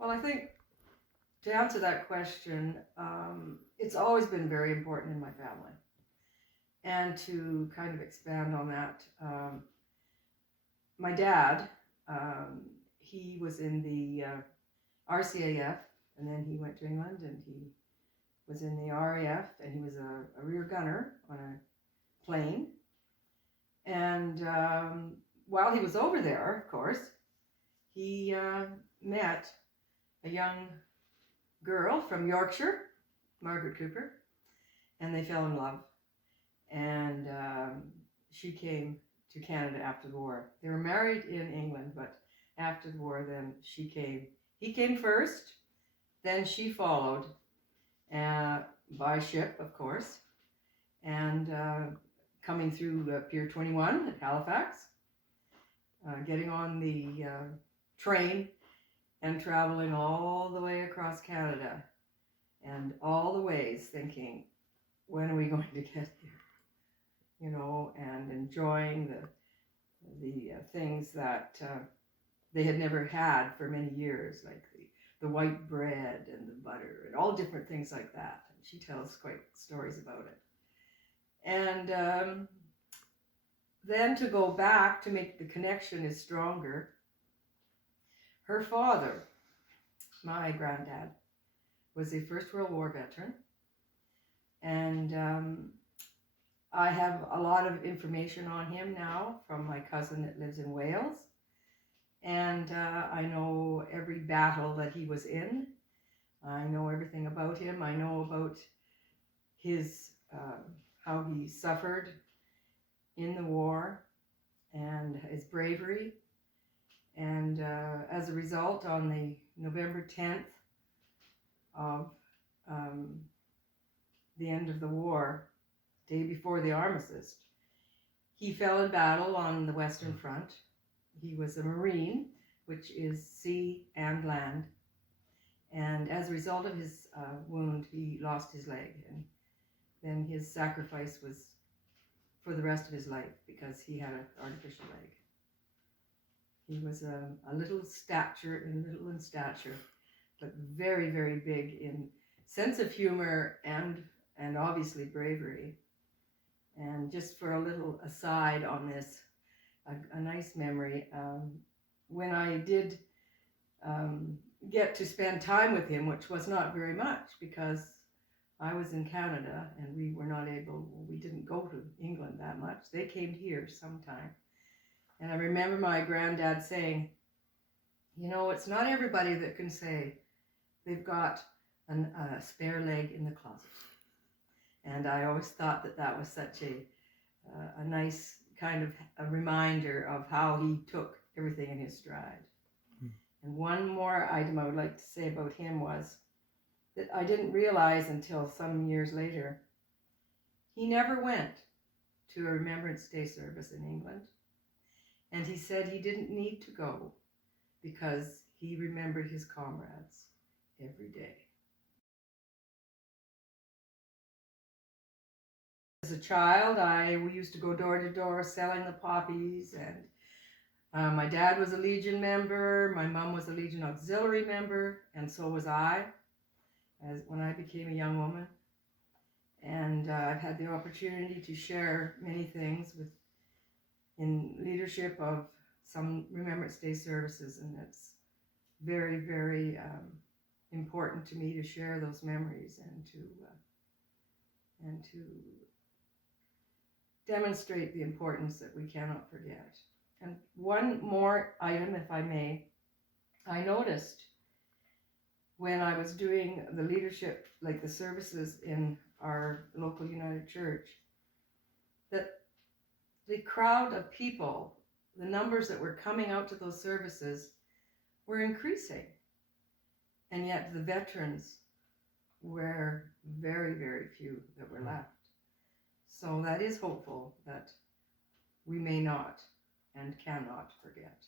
Well, I think to answer that question, it's always been very important in my family. And to kind of expand on that, my dad, he was in the RCAF, and then he went to England and he was in the RAF, and he was a rear gunner on a plane. And while he was over there, of course, he met a young girl from Yorkshire, Margaret Cooper, and they fell in love. And she came to Canada after the war. They were married in England, but after the war, then she came. He came first, then she followed by ship, of course, and coming through Pier 21 at Halifax, getting on the train and traveling all the way across Canada and all the ways thinking, when are we going to get here? You know, and enjoying the things that they had never had for many years, like the white bread and the butter and all different things like that. And she tells quite stories about it. And then to go back to make the connection is stronger. Her father, my granddad, was a First World War veteran. And I have a lot of information on him now from my cousin that lives in Wales. And I know every battle that he was in. I know everything about him. I know about his, how he suffered in the war and his bravery. And as a result, on the November 10th of the end of the war, day before the armistice, he fell in battle on the Western Front. He was a Marine, which is sea and land. And as a result of his wound, he lost his leg. And then his sacrifice was for the rest of his life because he had an artificial leg. He was a little in stature, but very, very big in sense of humor and obviously bravery. And just for a little aside on this, a nice memory, when I did get to spend time with him, which was not very much because I was in Canada and we didn't go to England that much. They came here sometime. And I remember my granddad saying, you know, it's not everybody that can say they've got a spare leg in the closet. And I always thought that was such a nice kind of a reminder of how he took everything in his stride. And one more item I would like to say about him was that I didn't realize until some years later, he never went to a Remembrance Day service in England. And he said he didn't need to go because he remembered his comrades every day. As a child, we used to go door to door selling the poppies, and my dad was a Legion member, my mom was a Legion Auxiliary member, and so was I when I became a young woman. And I've had the opportunity to share many things in leadership of some Remembrance Day services, and it's very, very important to me to share those memories and to demonstrate the importance that we cannot forget. And one more item, if I may, I noticed when I was doing the leadership, like the services in our local United Church, that the crowd of people, the numbers that were coming out to those services were increasing. And yet the veterans were very, very few that were left. So that is hopeful that we may not and cannot forget.